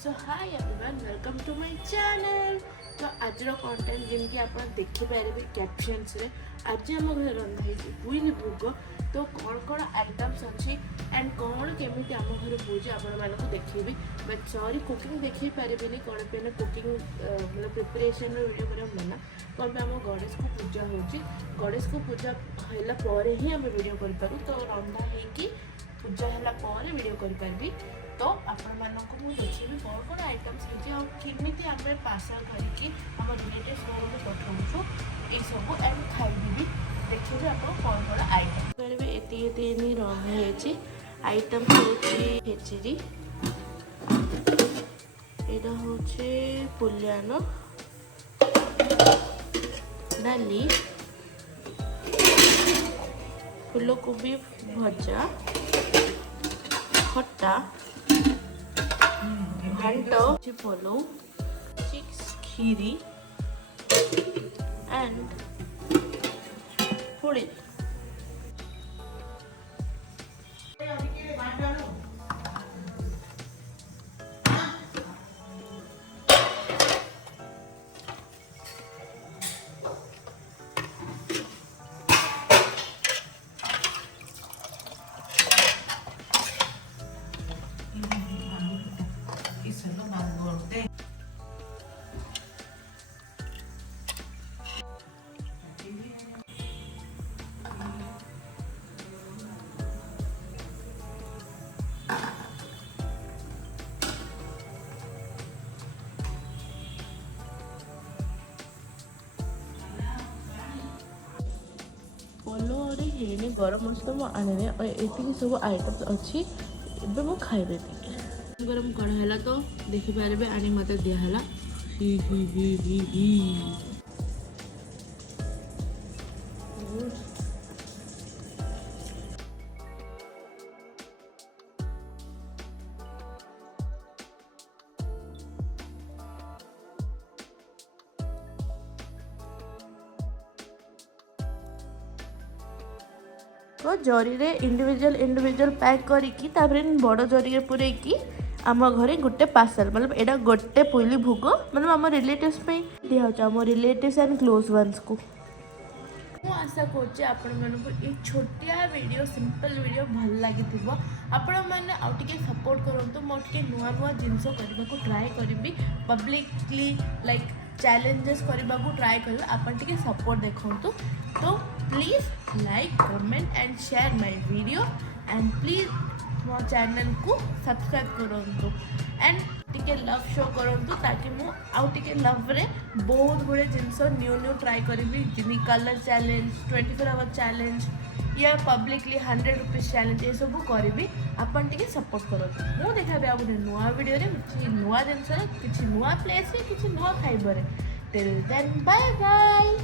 So hi everyone welcome to my channel. तो आज content जमी आप देखिपारे कैप्शंस रे आज आम घर रंधा है पुईली भोग। तो कौन कौन आइटम्स अच्छी एंड कौन केमी आम घर पूजे आपको देखी बट सॉरी कुकिंग देखी पारे कौन पे कुकिंग मतलब प्रिपरेशन वीडियो कर मना कौन पे आम गणेश को पूजा हो गणेश को पूजा है ही आम वीडियो करूँ। तो रंधा है पूजा है वीडियो करी तो आपण मानक मु देखी कौन कौन आइटम्स होमी आम पार्सल करके आम रिलेटिव्स घर में पठाऊँ ये सब एंड खाइबी भी देखिए आप कौन कौन आइटम करेंगे। एति रही आइटम खेचेरी यहाँ हूँ पुलियान डाली फूलकोबी भजा खट्टा घंट पलो चिक्स खीरी एंड पुड़ी। पलोरे हेने गरम मसला मु आने और ये सब आइटम्स अच्छी एबे मु खाइबे गरम कड़ा तो देखि पारे आनी मत दिहला ही ही ही ही ही तो जरी रे इंडिविजुअल पैक करिकी बड़ जरी रे पूरे की आम घरे गोटे पार्सल मतलब एटा गोटे पुईली भोग मतलब आम रिलेटिव्स पे दिया आम रिलेटिव्स एंड क्लोज वंस को। मु आशा करुँचे आपण मानक ये छोटिया वीडियो सिंपल वीडियो भल लगी आपण मैंने आउ टिके सपोर्ट करूँ मोर टिके नुआ नुआ जिनस करने को ट्राए करी पब्लिकली लाइक चैलेंजेस करने को ट्राए कर आपण टिके सपोर्ट देखो। तो please like comment and share my video and please मो चैनल को सब्सक्राइब करूँ एंड टिके लव शो करूँ ताकि मु आउ टिके लव रे बहुत गुड़े जिनस न्यू ट्राए करी कलर चैलेंज 24 आवर चैलेंज या पब्लिकली 100 रुपीज चैलेंज ये सब करी आपन टिके सपोर्ट करूँ। मु देखा आ गोटे नुआ वीडियो रे किसी नुआ जिनस किसी नुआ प्लेस रे किसी नुआ खाइबारे टिल देन बाय बाय।